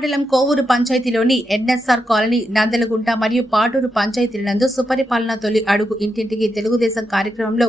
మండలం కోవూరు పంచాయతీలోని NSR colony Nandalagunta మరియు పాటూరు పంచాయతీల నందు సుపరిపాలన తొలి అడుగు ఇంటింటికి తెలుగుదేశం కార్యక్రమంలో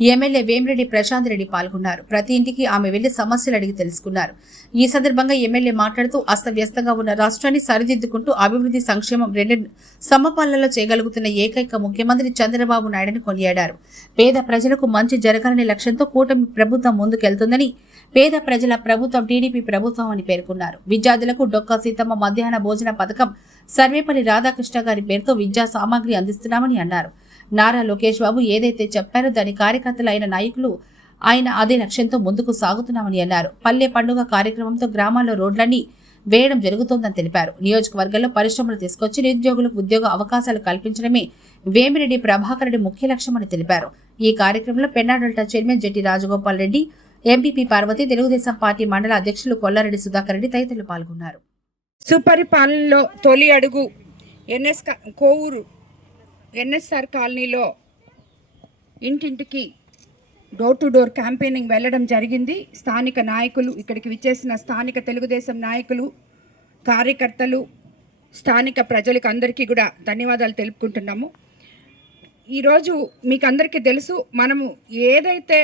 ఎమ్మెల్యే వేమిరెడ్డి ప్రశాంత్ రెడ్డి పాల్గొన్నారు. ప్రతి ఇంటికి ఆమె వెళ్ళి సమస్యలు అడిగి తెలుసుకున్నారు. ఈ సందర్భంగా ఎమ్మెల్యే మాట్లాడుతూ అస్తవ్యస్తంగా ఉన్న రాష్ట్రాన్ని సరిదిద్దుకుంటూ అభివృద్ధి సంక్షేమం రెండు సమపాలనలో చేయగలుగుతున్న ఏకైక ముఖ్యమంత్రి చంద్రబాబు నాయుడుని కొనియాడారు. పేద ప్రజలకు మంచి జరగాలనే లక్ష్యంతో కూటమి ప్రభుత్వం ముందుకెళ్తుందని పేద ప్రజల ప్రభుత్వం టీడీపీ ప్రభుత్వం అని పేర్కొన్నారు. విద్యార్థులకు డొక్క సీతమ్మ మధ్యాహ్న భోజన పథకం సర్వేపల్లి రాధాకృష్ణ గారి పేరుతో విద్యా సామాగ్రి అందిస్తున్నామని అన్నారు. నారా లోకేష్ బాబు ఏదైతే చెప్పారో దాని కార్యకర్తలు అయిన నాయకులు ఆయన అదే లక్ష్యంతో ముందుకు సాగుతున్నామని అన్నారు. పల్లె పండుగ కార్యక్రమంతో గ్రామాల్లో రోడ్లన్నీ వేయడం జరుగుతోందని తెలిపారు. నియోజకవర్గంలో పరిశ్రమలు తీసుకొచ్చి నిరుద్యోగులకు ఉద్యోగ అవకాశాలు కల్పించడమే వేమిరెడ్డి ప్రభాకర్ రెడ్డి ముఖ్య లక్ష్యమని తెలిపారు. ఈ కార్యక్రమంలో Penna delta chairman Jetti Rajagopal Reddy MPP Parvathi Telugu Desam party మండల అధ్యక్షులు కొల్లారెడ్డి సుధాకర్ రెడ్డి తదితరులు పాల్గొన్నారు. సుపరిపాలనలో తొలి అడుగు ఎన్ఎస్ కోవూరు ఎన్ఎస్ఆర్ కాలనీలో ఇంటింటికి డోర్ టు డోర్ క్యాంపెయినింగ్ వెళ్ళడం జరిగింది. స్థానిక నాయకులు ఇక్కడికి విచ్చేసిన స్థానిక తెలుగుదేశం నాయకులు కార్యకర్తలు స్థానిక ప్రజలకు అందరికీ కూడా ధన్యవాదాలు తెలుపుకుంటున్నాము. ఈరోజు మీకు అందరికీ తెలుసు మనము ఏదైతే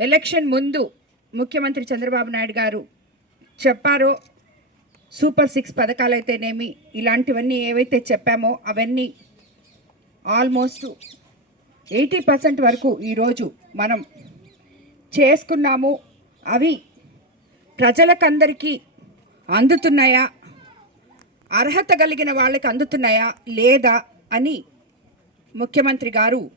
ఎలక్షన్ ముందు ముఖ్యమంత్రి చంద్రబాబు నాయుడు గారు చెప్పారో సూపర్ సిక్స్ పథకాలు అయితేనేమి ఇలాంటివన్నీ ఏవైతే చెప్పామో అవన్నీ ఆల్మోస్ట్ ఎయిటీ పర్సెంట్ వరకు ఈరోజు మనం చేసుకున్నాము. అవి ప్రజలకందరికీ అందుతున్నాయా? అర్హత కలిగిన వాళ్ళకి అందుతున్నాయా? లేదా? అని ముఖ్యమంత్రి గారు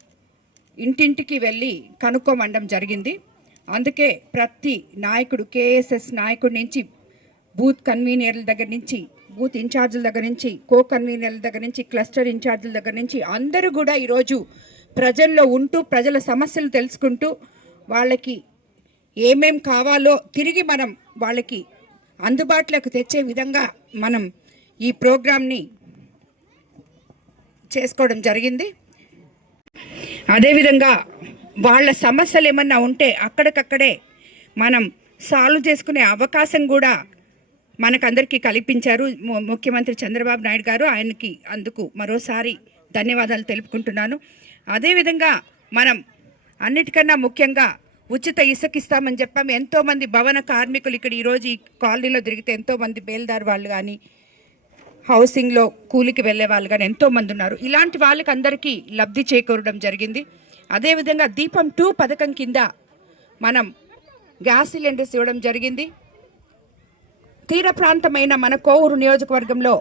ఇంటింటికి వెళ్ళి కనుక్కోమండం జరిగింది. అందుకే ప్రతి నాయకుడు కేఎస్ఎస్ నాయకుడి నుంచి బూత్ కన్వీనర్ల దగ్గర నుంచి బూత్ ఇన్ఛార్జీల దగ్గర నుంచి కో కన్వీనర్ల దగ్గర నుంచి క్లస్టర్ ఇన్ఛార్జీల దగ్గర నుంచి అందరూ కూడా ఈరోజు ప్రజల్లో ఉంటూ ప్రజల సమస్యలు తెలుసుకుంటూ వాళ్ళకి ఏమేం కావాలో తిరిగి మనం వాళ్ళకి అందుబాటులోకి తెచ్చే విధంగా మనం ఈ ప్రోగ్రామ్ని చేసుకోవడం జరిగింది. అదేవిధంగా వాళ్ళ సమస్యలు ఏమన్నా ఉంటే అక్కడికక్కడే మనం సాల్వ్ చేసుకునే అవకాశం కూడా మనకందరికీ కల్పించారు. ము- ముఖ్యమంత్రి చంద్రబాబు నాయుడు గారు ఆయనకి అందుకు మరోసారి ధన్యవాదాలు తెలుపుకుంటున్నాను. అదేవిధంగా మనం అన్నిటికన్నా ముఖ్యంగా ఉచిత ఇసుకిస్తామని చెప్పాము ఎంతోమంది భవన కార్మికులు ఇక్కడ ఈరోజు ఈ కాలనీలో తిరిగితే ఎంతోమంది బేల్దార్ వాళ్ళు కానీ హౌసింగ్లో కూలికి వెళ్ళే వాళ్ళు కానీ ఎంతోమంది ఉన్నారు. ఇలాంటి వాళ్ళకి అందరికీ లబ్ధి చేకూరడం జరిగింది. అదేవిధంగా దీపం టూ పథకం కింద మనం గ్యాస్ సిలిండర్స్ ఇవ్వడం జరిగింది. తీర ప్రాంతమైన మన కోవూరు నియోజకవర్గంలో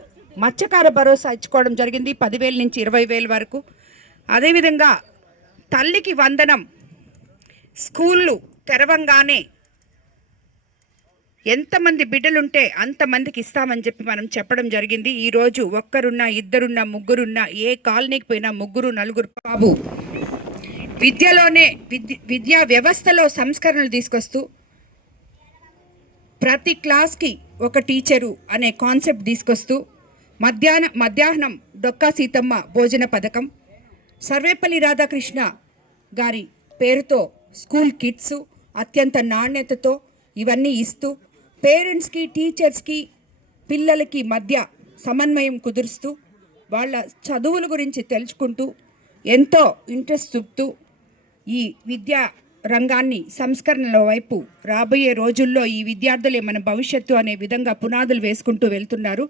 మత్స్యకార భరోసా ఇచ్చుకోవడం జరిగింది. పదివేల నుంచి ఇరవై వేల వరకు. అదేవిధంగా తల్లికి వందనం స్కూళ్ళు తెరవంగానే ఎంతమంది బిడ్డలుంటే అంతమందికి ఇస్తామని చెప్పి మనం చెప్పడం జరిగింది. ఈరోజు ఒక్కరున్నా ఇద్దరున్నా ముగ్గురున్నా ఏ కాలనీకి పోయినా ముగ్గురు నలుగురు బాబు విద్యలోనే విద్య విద్యా వ్యవస్థలో సంస్కరణలు తీసుకొస్తూ ప్రతి క్లాస్కి ఒక టీచరు అనే కాన్సెప్ట్ తీసుకొస్తూ మధ్యాహ్న మధ్యాహ్నం డొక్కా సీతమ్మ భోజన పథకం సర్వేపల్లి రాధాకృష్ణ గారి పేరుతో స్కూల్ కిట్స్ అత్యంత నాణ్యతతో ఇవన్నీ ఇస్తూ పేరెంట్స్కి టీచర్స్కి పిల్లలకి మధ్య సమన్వయం కుదురుస్తూ వాళ్ళ చదువుల గురించి తెలుసుకుంటూ ఎంతో ఇంట్రెస్ట్ చూపుతూ ఈ విద్యా రంగాన్ని సంస్కరణల వైపు రాబోయే రోజుల్లో ఈ విద్యార్థులే మన భవిష్యత్తు అనే విధంగా పునాదులు వేసుకుంటూ వెళ్తున్నారు.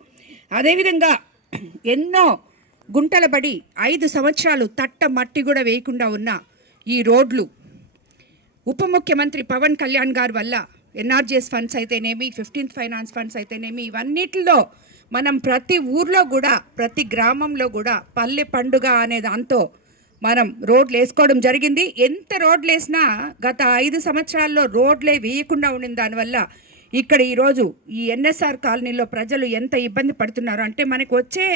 అదేవిధంగా ఎన్నో గుంటలబడి ఐదు సంవత్సరాలు తట్ట మట్టి కూడా వేయకుండా ఉన్న ఈ రోడ్లు. ఉప ముఖ్యమంత్రి పవన్ కళ్యాణ్ గారి వల్ల ఎన్ఆర్జిఎస్ ఫండ్స్ అయితేనేమి ఫిఫ్టీన్త్ ఫైనాన్స్ ఫండ్స్ అయితేనేమి ఇవన్నిటిలో మనం ప్రతి ఊర్లో కూడా ప్రతి గ్రామంలో కూడా పల్లె పండుగ అనే దాంతో మనం రోడ్లు వేసుకోవడం జరిగింది. ఎంత రోడ్లు వేసినా గత ఐదు సంవత్సరాల్లో రోడ్లే వేయకుండా ఉండిన దానివల్ల ఇక్కడ ఈరోజు ఈ ఎన్ఎస్ఆర్ కాలనీలో ప్రజలు ఎంత ఇబ్బంది పడుతున్నారు అంటే మనకు వచ్చే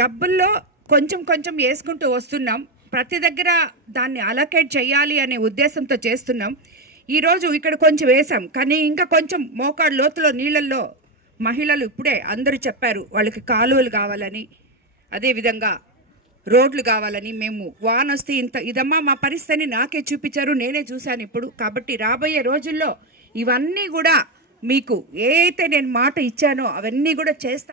డబ్బుల్లో కొంచెం కొంచెం వేసుకుంటూ వస్తున్నాం. ప్రతి దగ్గర దాన్ని అలకేట్ చేయాలి అనే ఉద్దేశంతో చేస్తున్నాం. ఈరోజు ఇక్కడ కొంచెం వేసాం కానీ ఇంకా కొంచెం మోకాడు లోతులో నీళ్ళల్లో మహిళలు ఇప్పుడే అందరూ చెప్పారు వాళ్ళకి కాలువలు కావాలని. అదేవిధంగా రోడ్లు కావాలని మేము వాన్ వస్తే ఇంత ఇదమ్మా మా పరిస్థితిని నాకే చూపించారు నేనే చూశాను ఇప్పుడు. కాబట్టి రాబోయే రోజుల్లో ఇవన్నీ కూడా మీకు ఏ అయితే నేను మాట ఇచ్చానో అవన్నీ కూడా చేస్తా